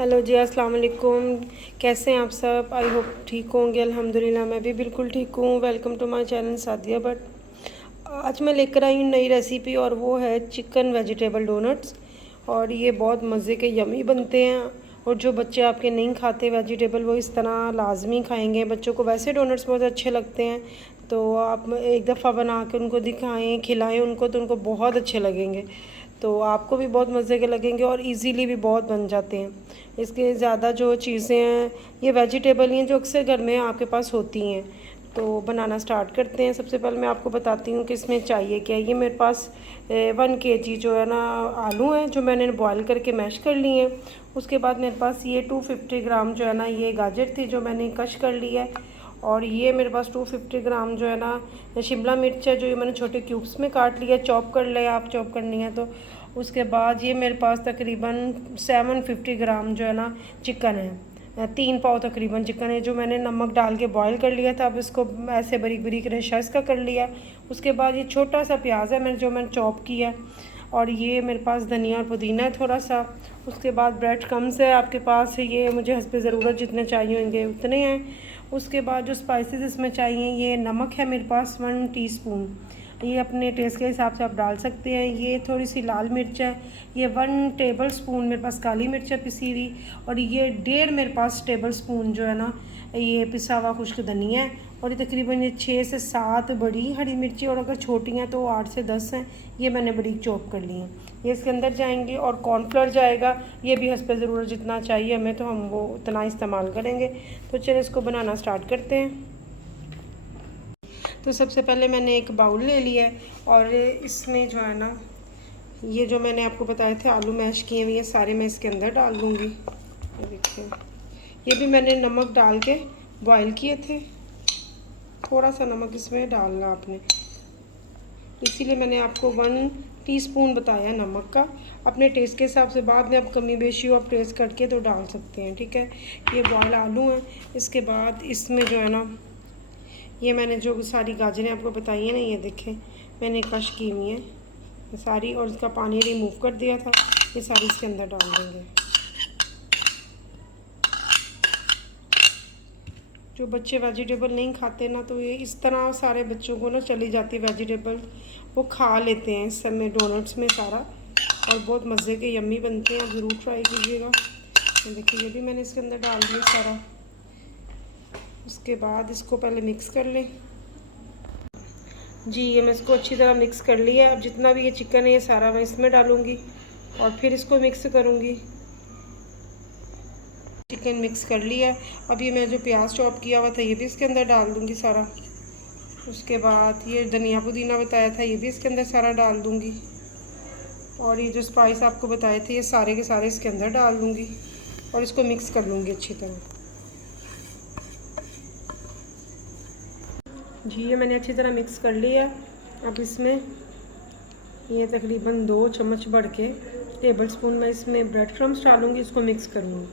Hello जी, अस्सलाम वालेकुम। कैसे हैं आप सब? आई होप ठीक होंगे। अल्हम्दुलिल्लाह मैं भी बिल्कुल ठीक हूँ। Welcome to my channel Sadia Butt. आज मैं लेकर आई हूँ नई रेसिपी और वो है चिकन वेजिटेबल डोनट्स। और ये बहुत मज़े के यमी बनते हैं। और जो बच्चे आपके नहीं खाते वेजिटेबल वो इस तरह लाजमी खाएंगे। बच्चों को वैसे डोनट्स बहुत अच्छे लगते हैं, तो आप एक दफ़ा बना के उनको दिखाएं, खिलाएं उनको, तो उनको बहुत अच्छे लगेंगे। तो आपको भी बहुत मज़े के लगेंगे और इजीली भी बहुत बन जाते हैं। इसके ज़्यादा जो चीज़ें हैं ये वेजिटेबल हैं जो अक्सर घर में आपके पास होती हैं। तो बनाना स्टार्ट करते हैं। सबसे पहले मैं आपको बताती हूँ कि इसमें चाहिए क्या। ये मेरे पास 1 kg जो है ना आलू हैं जो मैंने बॉयल करके मैश कर लिए हैं। उसके बाद मेरे पास ये 250 ग्राम जो है ना ये गाजर थी जो मैंने कश कर ली है। और ये मेरे पास 250 ग्राम जो है ना शिमला मिर्च है जो ये मैंने छोटे क्यूब्स में काट लिया, चॉप कर लिया, आप चॉप करनी है तो। उसके बाद ये मेरे पास तकरीबन 750 ग्राम जो है ना चिकन है, 3 पाव तकरीबन चिकन है जो मैंने नमक डाल के बॉईल कर लिया था। अब इसको ऐसे बारीक बारीक रेशा इसका कर लिया। उसके बाद ये छोटा सा प्याज है मैंने चॉप किया। और ये मेरे पास धनिया और पुदीना है थोड़ा सा। उसके बाद ब्रेड क्रम्स है आपके पास, ये मुझे हस्बे ज़रूरत जितने चाहिए होंगे उतने हैं। उसके बाद जो स्पाइसेस इसमें चाहिए, ये नमक है मेरे पास 1 टीस्पून, ये अपने टेस्ट के हिसाब से आप डाल सकते हैं। ये थोड़ी सी लाल मिर्च है, ये 1 टेबल स्पून मेरे पास काली मिर्च है पिसी हुई। और ये 1.5 मेरे पास टेबल स्पून जो है ना ये पिसा हुआ खुश्क धनिया है। और ये तकरीबन ये 6 से 7 बड़ी हरी मिर्ची, और अगर छोटी हैं तो 8 से 10 हैं, ये मैंने बरीक चॉप कर ली हैं। ये इसके अंदर जाएंगे। और कॉर्नफ्लोर जाएगा, ये भी हस्ब ज़रूरत जितना चाहिए हमें तो हम वो उतना इस्तेमाल करेंगे। तो चलिए इसको बनाना स्टार्ट करते हैं। तो सबसे पहले मैंने एक बाउल ले लिया है और इसमें जो है ना ये जो मैंने आपको बताए थे आलू मैश किए हुए ये सारे मैं इसके अंदर डाल दूँगी। ये देखिए, ये भी मैंने नमक डाल के बॉईल किए थे। थोड़ा सा नमक इसमें डालना आपने, इसीलिए मैंने आपको 1 टीस्पून बताया नमक का। अपने टेस्ट के हिसाब से बाद में आप कमी बेशी आप टेस्ट करके तो डाल सकते हैं, ठीक है। ये बॉयल आलू हैं। इसके बाद इसमें जो है ना ये मैंने जो सारी गाजरें आपको बताई हैं ना, ये देखें मैंने कश की हुई हैं सारी, और इसका पानी रिमूव कर दिया था। ये सारी इसके अंदर डाल देंगे। जो बच्चे वेजिटेबल नहीं खाते ना, तो ये इस तरह सारे बच्चों को ना चली जाती है वेजिटेबल, वो खा लेते हैं इस समय डोनट्स में सारा। और बहुत मज़े के यम्मी बनते हैं, आप ज़रूर ट्राई कीजिएगा। तो देखिए ये भी मैंने इसके अंदर डाल दिया सारा। उसके बाद इसको पहले मिक्स कर लें। जी ये मैं इसको अच्छी तरह मिक्स कर लिया है। अब जितना भी ये चिकन है ये सारा मैं इसमें डालूँगी और फिर इसको मिक्स करूँगी। चिकन मिक्स कर लिया। अब ये मैं जो प्याज चॉप किया हुआ था ये भी इसके अंदर डाल दूँगी सारा। उसके बाद ये धनिया पुदीना बताया था ये भी इसके अंदर सारा डाल दूँगी। और ये जो स्पाइस आपको बताए थे ये सारे के सारे इसके अंदर डाल दूँगी और इसको मिक्स कर लूँगी अच्छी तरह। जी ये मैंने अच्छी तरह मिक्स कर लिया। अब इसमें ये तकरीबन 2 चम्मच बढ़ के टेबल स्पून मैं इसमें ब्रेड क्रम्स डालूँगी, इसको मिक्स करूँगी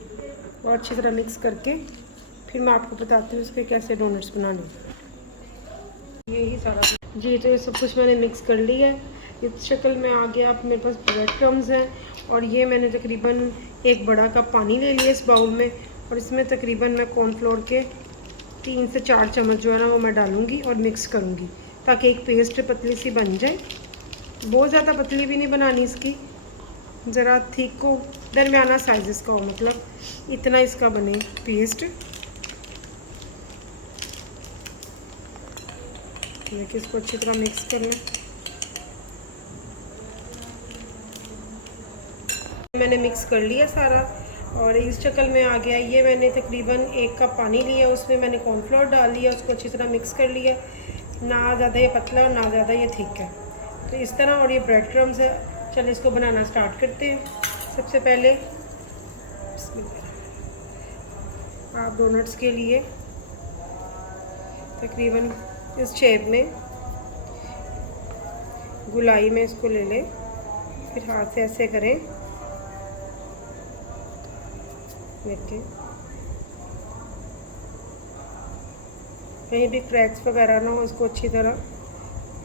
और अच्छी तरह मिक्स करके फिर मैं आपको बताती हूँ इसके कैसे डोनट्स बनाने। यही सारा जी तो ये सब कुछ मैंने मिक्स कर लिया है। इस शक्ल में आ गया। आप मेरे पास ब्रेड क्रम्स हैं और ये मैंने तकरीबन 1 बड़ा कप पानी ले लिया इस बाउल में, और इसमें तकरीबन मैं कॉर्नफ्लोर के 3 से 4 चम्मच जो है ना वो मैं डालूँगी और मिक्स करूँगी ताकि एक पेस्ट पतली सी बन जाए। बहुत ज़्यादा पतली भी नहीं बनानी इसकी, ज़रा थिक को दरमियाना साइज़ इसका हो, मतलब इतना इसका बने पेस्ट। देखिए इसको अच्छी तरह मिक्स कर लें। मैंने मिक्स कर लिया सारा और इस शक्ल में आ गया। ये मैंने तकरीबन 1 कप पानी लिया, उसमें मैंने कॉर्नफ्लोर डाल दिया, उसको अच्छी तरह मिक्स कर लिया। ना ज़्यादा ये पतला और ना ज़्यादा ये थिक है, तो इस तरह। और ये ब्रेड क्रम्स है। चलिए इसको बनाना स्टार्ट करते हैं। सबसे पहले आप डोनट्स के लिए तकरीबन इस शेप में गुलाई में इसको ले लें, फिर हाथ से ऐसे करें। देखिए कहीं भी क्रैक्स वगैरह ना हो, इसको अच्छी तरह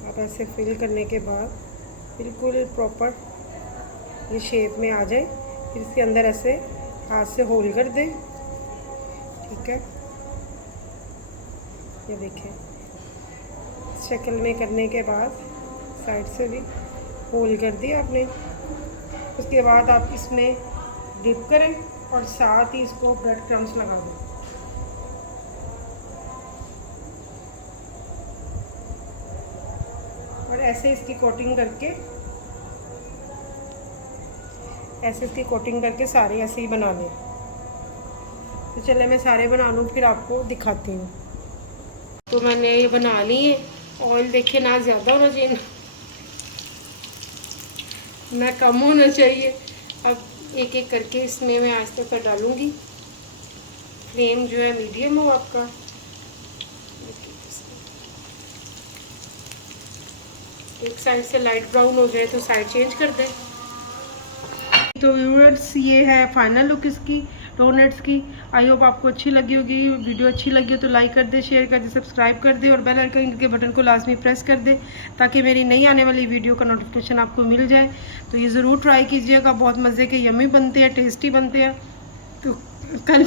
आप ऐसे फिल करने के बाद बिल्कुल प्रॉपर ये शेप में आ जाए। फिर इसके अंदर ऐसे हाथ से होल कर दें। ठीक है, ये देखें, शक्ल में करने के बाद साइड से भी होल कर दिया आपने। उसके बाद आप इसमें डिप करें और साथ ही इसको ब्रेड क्रम्स लगा दें। और ऐसे इसकी कोटिंग करके सारे ऐसे ही बना लें। तो चले मैं सारे बना लूँ फिर आपको दिखाती हूँ। तो मैंने ये बना ली है। ऑयल देखिए ना ज़्यादा होना चाहिए ना कम होना चाहिए। अब एक एक करके इसमें मैं आस्ते पर डालूँगी। फ्लेम जो है मीडियम हो आपका। एक साइड से लाइट ब्राउन हो जाए तो साइड चेंज कर दें। तो व्यूअर्स, ये है फाइनल लुक इसकी डोनट्स की। आई होप आपको अच्छी लगी होगी। वीडियो अच्छी लगी हो तो लाइक कर दे, शेयर कर दे, सब्सक्राइब कर दे और बेल आइकन के बटन को लाजमी प्रेस कर दे ताकि मेरी नई आने वाली वीडियो का नोटिफिकेशन आपको मिल जाए। तो ये ज़रूर ट्राई कीजिएगा, बहुत मज़े के यम्मी बनते हैं, टेस्टी बनते हैं। तो कल